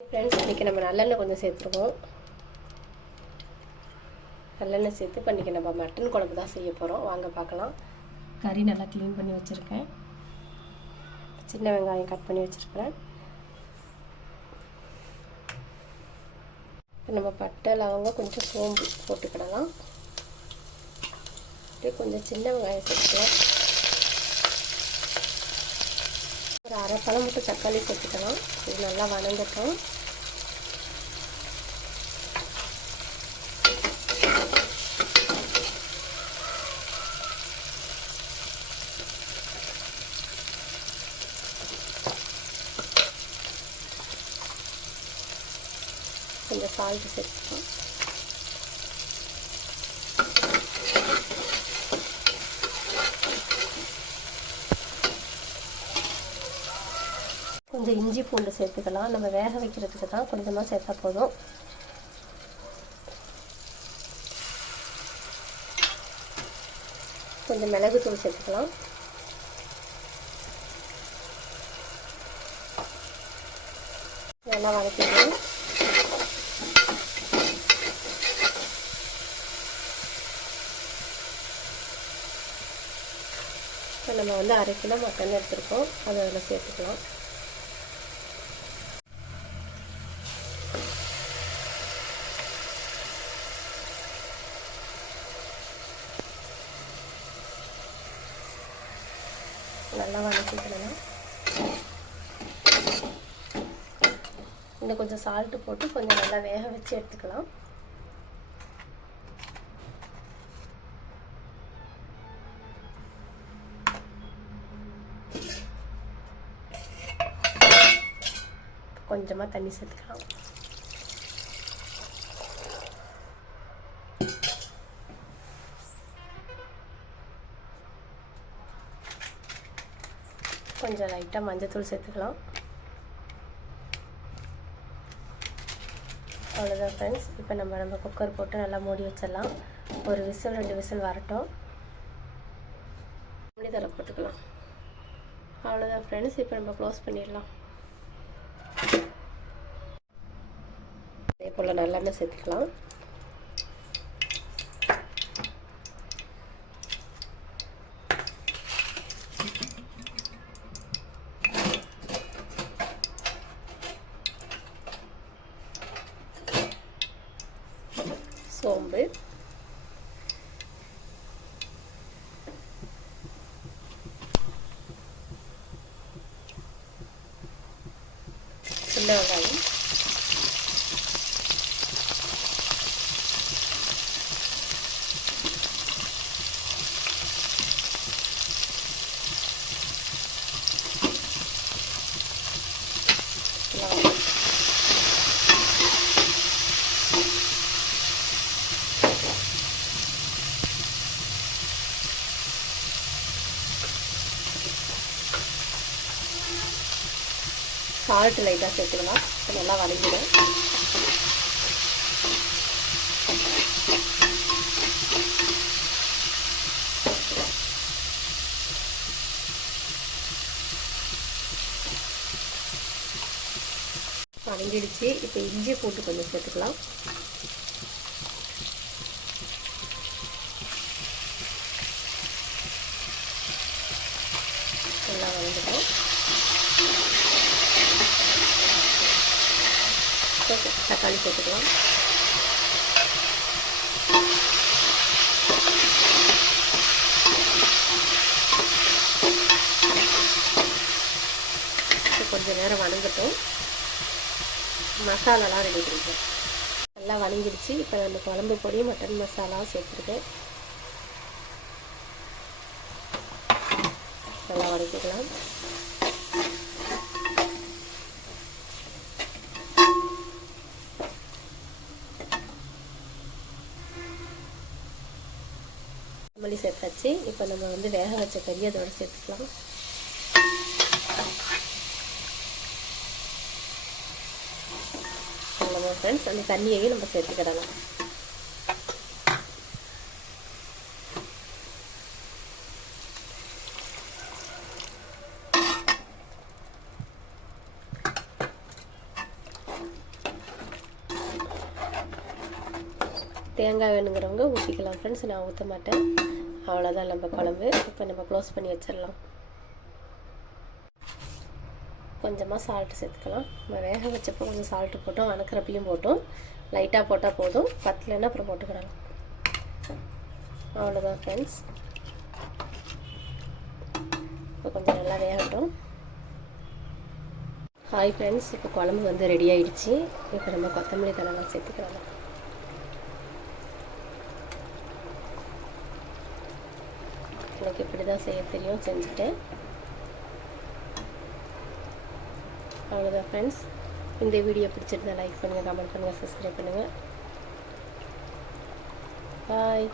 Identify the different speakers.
Speaker 1: Friends இன்றைக்கி நம்ம நல்லெண்ணெய் கொஞ்சம் சேர்த்துருவோம். நல்லெண்ணெய் சேர்த்து இப்போ இன்றைக்கி நம்ம மட்டன் குழம்பு தான் செய்ய போகிறோம் வாங்க பார்க்கலாம். கறி நல்லா க்ளீன் பண்ணி வச்சுருக்கேன். சின்ன வெங்காயம் கட் பண்ணி வச்சுருக்கிறேன். இப்போ நம்ம பட்டை லவங்க கொஞ்சம் சோம்பு போட்டுக்கிடலாம். அப்படியே கொஞ்சம் சின்ன வெங்காயம் சேர்த்துக்கலாம். ஒரு அரை பழம் மட்டும் தக்காளி சேர்த்துக்கலாம் இது நல்லா வணங்கட்டும். கொஞ்சம் சால்ட்டு சேர்த்துக்கலாம். கொஞ்சம் இஞ்சி பூண்டு சேர்த்துக்கலாம். நம்ம வேக வைக்கிறதுக்கு தான் கொஞ்சமாக சேர்த்தா போதும். கொஞ்சம் மிளகுத்தூள் சேர்த்துக்கலாம். நல்லா வதக்கிக்கலாம் இப்போ நம்ம வந்து அரை கிலோ மட்டன் எடுத்துருக்கோம். அதை அதில் சேர்த்துக்கலாம். நல்லா வதக்கிக்கலாம் இன்னும் கொஞ்சம் சால்ட்டு போட்டு கொஞ்சம் நல்லா வேக வச்சு எடுத்துக்கலாம். கொஞ்சமாக தண்ணி சேர்த்துக்கலாம். கொஞ்சம் லைட்டாக மஞ்சத்தூள் சேர்த்துக்கலாம். அவ்வளோதான் ஃப்ரெண்ட்ஸ் இப்போ நம்ம நம்ம குக்கர் போட்டு நல்லா மூடி வச்சிடலாம். ஒரு விசில் ரெண்டு விசில் வரட்டும். தலை போட்டுக்கலாம். அவ்வளோதான் ஃப்ரெண்ட்ஸ் இப்போ நம்ம க்ளோஸ் பண்ணிடலாம். அதே போல் நல்லெண்ணெய் சேர்த்துக்கலாம். சோம்பு சின்ன வெங்காயம் சால்ட் லைட்டாக சேர்த்துக்கலாம் இப்போ நல்லா வதங்கிடும். வதங்கிடுச்சு. இப்போ இஞ்சி போட்டு கொஞ்சம் சேர்த்துக்கலாம். நல்லா வதங்கிடும். தக்காளி சேர்த்துக்கலாம். கொஞ்சம் நேரம் வணங்கட்டும். மசாலாலாம் ரெடி பண்ணிட்டேன் நல்லா வணங்கிடுச்சு. இப்போ நம்ம குழம்பு பொடி மட்டன் மசாலா சேர்த்துருக்கேன். நல்லா வணக்கிக்கலாம் மல்லி சேர்த்தாச்சு. இப்போ நம்ம வந்து வேக வச்ச கறி அதோட சேர்த்துக்கலாம். அவ்வளோதான் ஃப்ரெண்ட்ஸ் அந்த தண்ணியையும் நம்ம சேர்த்துக்கிடலாம். தேங்காய் வேணுங்கிறவங்க ஊற்றிக்கலாம் ஃப்ரெண்ட்ஸ் நான் ஊற்ற மாட்டேன். அவ்வளோதான் நம்ம குழம்பு. இப்போ நம்ம க்ளோஸ் பண்ணி வச்சிடலாம். கொஞ்சமாக சால்ட்டு சேர்த்துக்கலாம். நம்ம வேக வச்சப்போ கொஞ்சம் சால்ட்டு போட்டோம். அணுக்கிறப்பையும் போட்டோம். லைட்டாக போட்டால் போதும். பத்தலைன்னா அப்புறம் போட்டுக்கிடலாம் அவ்வளோதான் ஃப்ரெண்ட்ஸ் இப்போ கொஞ்சம் நல்லா வேகட்டும். ஹாய் ஃப்ரெண்ட்ஸ் இப்போ குழம்பு வந்து ரெடி ஆகிடுச்சி இப்போ நம்ம கொத்தமல்லி தழைலாம் சேர்த்துக்கலாம். எனக்கு இப்படி தான் செய்ய தெரியும் செஞ்சுட்டேன். அவ்வளோதான் ஃப்ரெண்ட்ஸ் இந்த வீடியோ பிடிச்சிருந்தா லைக் பண்ணுங்கள் கமெண்ட் பண்ணுங்கள் சப்ஸ்கிரைப் பண்ணுங்கள் பாய்